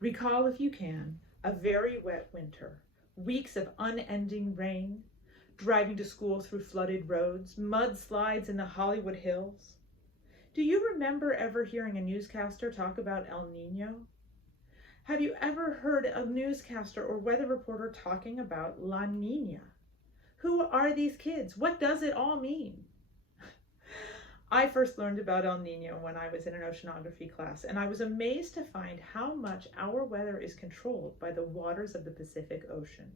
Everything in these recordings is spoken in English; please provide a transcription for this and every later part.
Recall, if you can, a very wet winter, weeks of unending rain, driving to school through flooded roads, mudslides in the Hollywood Hills. Do you remember ever hearing a newscaster talk about El Niño? Have you ever heard a newscaster or weather reporter talking about La Niña? Who are these kids? What does it all mean? I first learned about El Niño when I was in an oceanography class, and I was amazed to find how much our weather is controlled by the waters of the Pacific Ocean.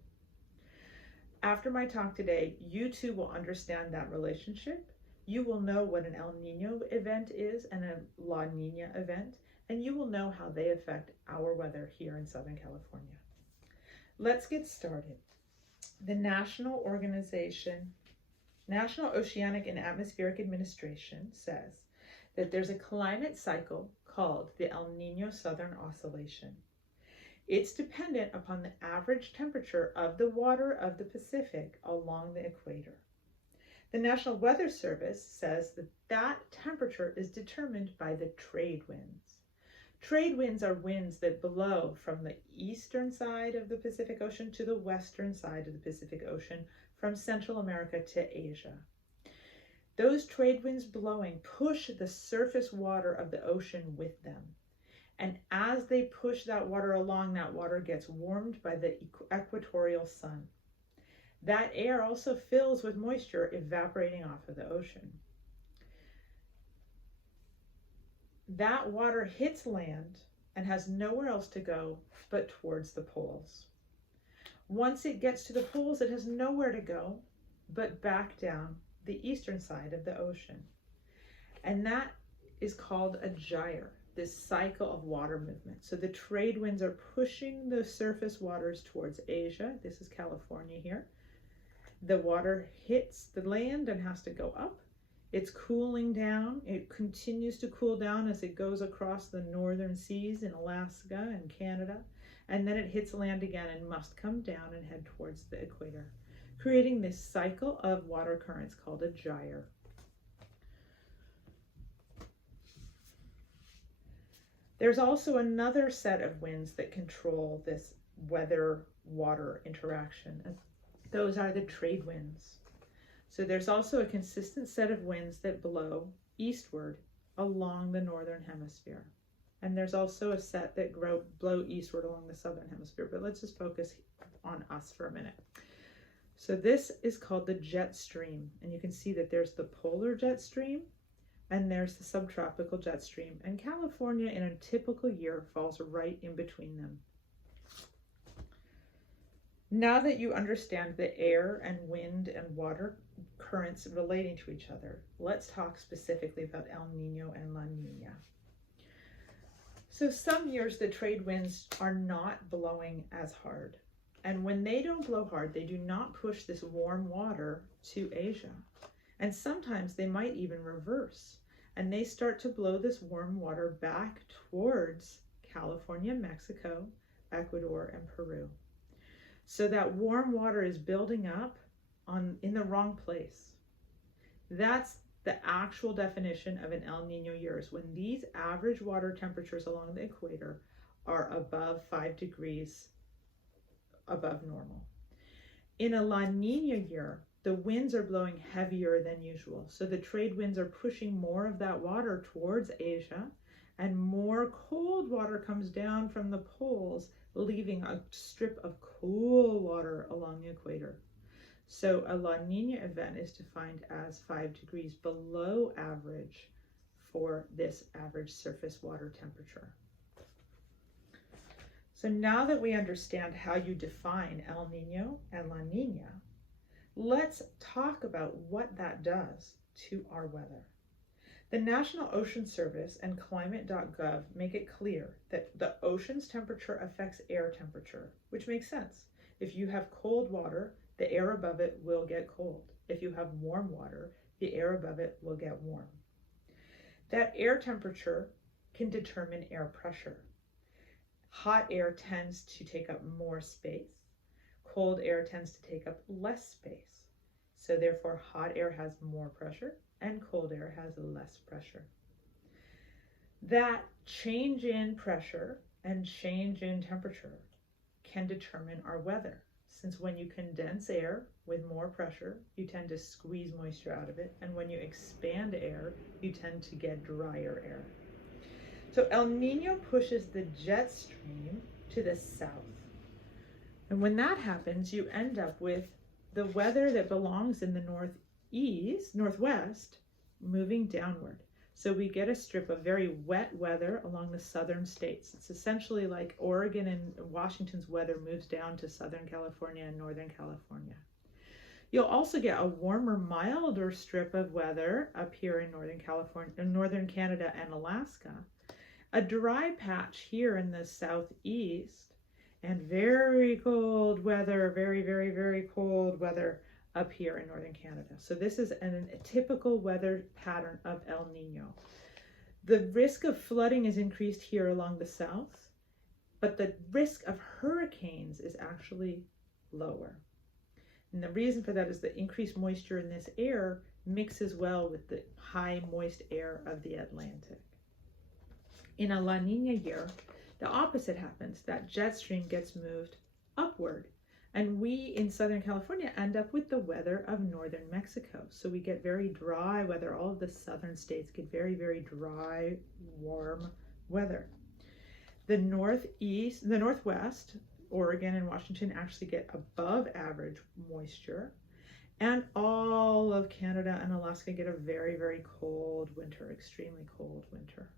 After my talk today, you too will understand that relationship. You will know what an El Niño event is and a La Niña event, and you will know how they affect our weather here in Southern California. Let's get started. The National Oceanic and Atmospheric Administration says that there's a climate cycle called the El Niño Southern Oscillation. It's dependent upon the average temperature of the water of the Pacific along the equator. The National Weather Service says that that temperature is determined by the trade winds. Trade winds are winds that blow from the eastern side of the Pacific Ocean to the western side of the Pacific Ocean, from Central America to Asia. Those trade winds blowing push the surface water of the ocean with them. And as they push that water along, that water gets warmed by the equatorial sun. That air also fills with moisture evaporating off of the ocean. That water hits land and has nowhere else to go but towards the poles. Once it gets to the poles, it has nowhere to go but back down the eastern side of the ocean. And that is called a gyre, this cycle of water movement. So the trade winds are pushing the surface waters towards Asia. This is California here. The water hits the land and has to go up. It's cooling down. It continues to cool down as it goes across the northern seas in Alaska and Canada. And then it hits land again and must come down and head towards the equator, creating this cycle of water currents called a gyre. There's also another set of winds that control this weather-water interaction. Those are the trade winds. So there's also a consistent set of winds that blow eastward along the northern hemisphere. And there's also a set that blow eastward along the southern hemisphere. But let's just focus on us for a minute. So this is called the jet stream. And you can see that there's the polar jet stream and there's the subtropical jet stream. And California in a typical year falls right in between them. Now that you understand the air and wind and water currents relating to each other, let's talk specifically about El Niño and La Niña. So some years the trade winds are not blowing as hard. And when they don't blow hard, they do not push this warm water to Asia. And sometimes they might even reverse. And they start to blow this warm water back towards California, Mexico, Ecuador, and Peru. So that warm water is building up in the wrong place. That's the actual definition of an El Niño year, is when these average water temperatures along the equator are above 5 degrees above normal. In a La Niña year, the winds are blowing heavier than usual. So the trade winds are pushing more of that water towards Asia, and more cold water comes down from the poles, leaving a strip of cool water along the equator. So a La Niña event is defined as 5 degrees below average for this average surface water temperature. So now that we understand how you define El Niño and La Niña, let's talk about what that does to our weather. The National Ocean Service and climate.gov make it clear that the ocean's temperature affects air temperature, which makes sense. If you have cold water, the air above it will get cold. If you have warm water, the air above it will get warm. That air temperature can determine air pressure. Hot air tends to take up more space. Cold air tends to take up less space. So therefore, hot air has more pressure and cold air has less pressure. That change in pressure and change in temperature can determine our weather. Since when you condense air with more pressure, you tend to squeeze moisture out of it, and when you expand air, you tend to get drier air. So El Nino pushes the jet stream to the south. And when that happens, you end up with the weather that belongs in the northwest, moving downward. So we get a strip of very wet weather along the southern states. It's essentially like Oregon and Washington's weather moves down to Southern California and Northern California. You'll also get a warmer, milder strip of weather up here in Northern California, Northern Canada and Alaska, a dry patch here in the southeast, and very cold weather, very cold weather up here in Northern Canada. So this is a typical weather pattern of El Nino. The risk of flooding is increased here along the south, but the risk of hurricanes is actually lower. And the reason for that is the increased moisture in this air mixes well with the high moist air of the Atlantic. In a La Nina year, the opposite happens. That jet stream gets moved upward. And we in Southern California end up with the weather of northern Mexico. So we get very dry weather. All of the southern states get very dry, warm weather. The northwest, Oregon and Washington actually get above average moisture. And all of Canada and Alaska get a very cold winter, extremely cold winter.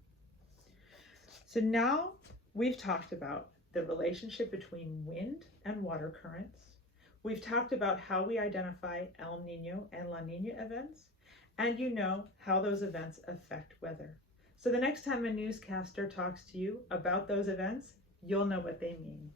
So now we've talked about the relationship between wind and water currents. We've talked about how we identify El Nino and La Nina events, and you know how those events affect weather. So the next time a newscaster talks to you about those events, you'll know what they mean.